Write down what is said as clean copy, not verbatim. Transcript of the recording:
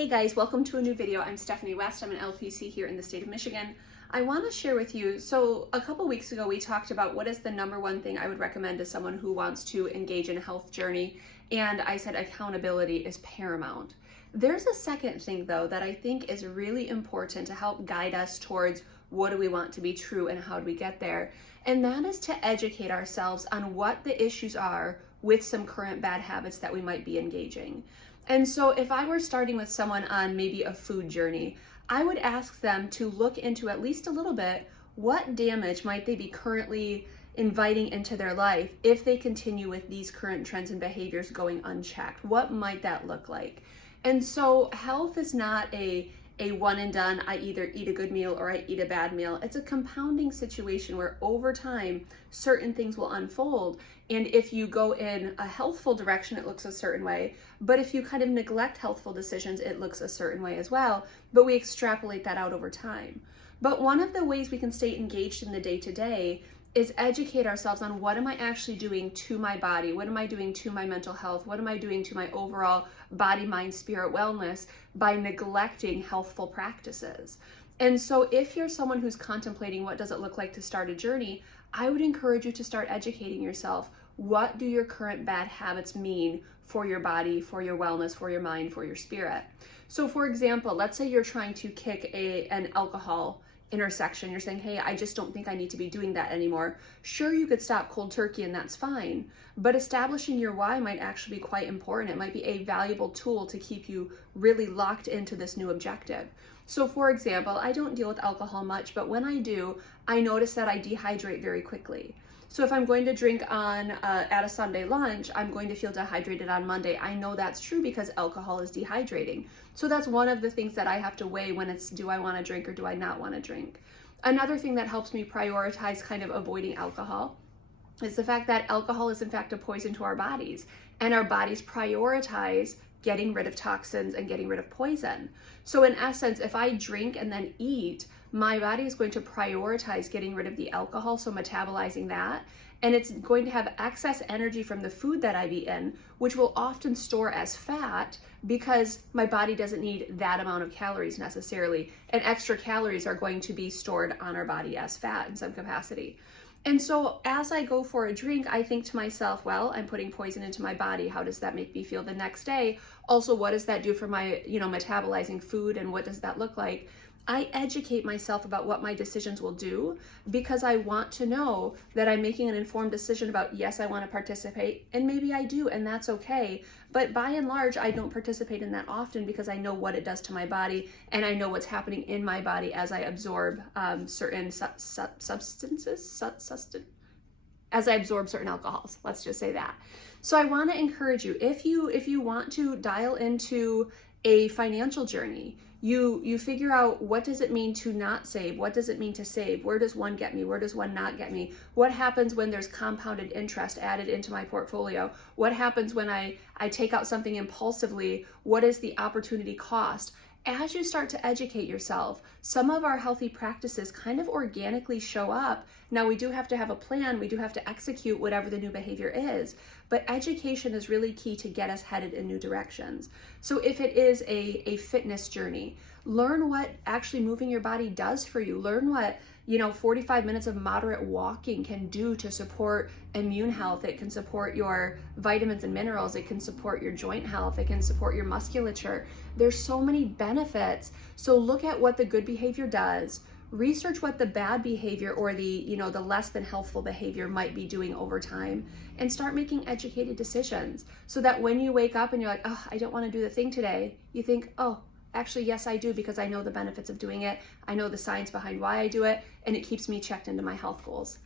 Hey guys, welcome to a new video. I'm Stephanie West. I'm an LPC here in the state of Michigan. I want to share with you, so a couple weeks ago we talked about what is the number one thing I would recommend to someone who wants to engage in a health journey, and I said accountability is paramount. There's a second thing though that I think is really important to help guide us towards what do we want to be true and how do we get there, and that is to educate ourselves on what the issues are with some current bad habits that we might be engaging. And so if I were starting with someone on maybe a food journey, I would ask them to look into at least a little bit what damage might they be currently inviting into their life if they continue with these current trends and behaviors going unchecked. What might that look like? And so health is not a one and done, I either eat a good meal or I eat a bad meal. It's a compounding situation where over time, certain things will unfold. And if you go in a healthful direction, it looks a certain way. But if you kind of neglect healthful decisions, it looks a certain way as well. But we extrapolate that out over time. But one of the ways we can stay engaged in the day-to-day is educate ourselves on what am I actually doing to my body? What am I doing to my mental health? What am I doing to my overall body, mind, spirit wellness by neglecting healthful practices? And so if you're someone who's contemplating what does it look like to start a journey, I would encourage you to start educating yourself. What do your current bad habits mean for your body, for your wellness, for your mind, for your spirit? So for example, let's say you're trying to kick an alcohol intersection. You're saying, hey, I just don't think I need to be doing that anymore. Sure, you could stop cold turkey and that's fine, but establishing your why might actually be quite important. It might be a valuable tool to keep you really locked into this new objective. So for example, I don't deal with alcohol much, but when I do, I notice that I dehydrate very quickly. So if I'm going to drink at a Sunday lunch, I'm going to feel dehydrated on Monday. I know that's true because alcohol is dehydrating. So that's one of the things that I have to weigh when it's, do I want to drink or do I not want to drink? Another thing that helps me prioritize kind of avoiding alcohol is the fact that alcohol is in fact a poison to our bodies, and our bodies prioritize getting rid of toxins and getting rid of poison. So in essence, if I drink and then eat, my body is going to prioritize getting rid of the alcohol, so metabolizing that, and it's going to have excess energy from the food that I've eaten, which will often store as fat because my body doesn't need that amount of calories necessarily, and extra calories are going to be stored on our body as fat in some capacity. And so as I go for a drink, I think to myself, well, I'm putting poison into my body. How does that make me feel the next day? Also, what does that do for my, metabolizing food, and what does that look like? I educate myself about what my decisions will do because I want to know that I'm making an informed decision about, yes, I want to participate, and maybe I do, and that's okay. But by and large, I don't participate in that often because I know what it does to my body, and I know what's happening in my body as I absorb certain substances, as I absorb certain alcohols. Let's just say that. So I want to encourage you, if you want to dial into a financial journey, you figure out, what does it mean to not save? What does it mean to save? Where does one get me? Where does one not get me? What happens when there's compounded interest added into my portfolio? What happens when I take out something impulsively? What is the opportunity cost? As you start to educate yourself, some of our healthy practices kind of organically show up. Now, we do have to have a plan. We do have to execute whatever the new behavior is, but education is really key to get us headed in new directions. So if it is a fitness journey, learn what actually moving your body does for you. Learn what 45 minutes of moderate walking can do to support immune health. It can support your vitamins and minerals. It can support your joint health. It can support your musculature. There's so many benefits. So look at what the good behavior does. Research what the bad behavior or the less than healthful behavior might be doing over time, and start making educated decisions so that when you wake up and you're like, oh, I don't want to do the thing today, you think, oh, actually, yes, I do, because I know the benefits of doing it. I know the science behind why I do it, and it keeps me checked into my health goals.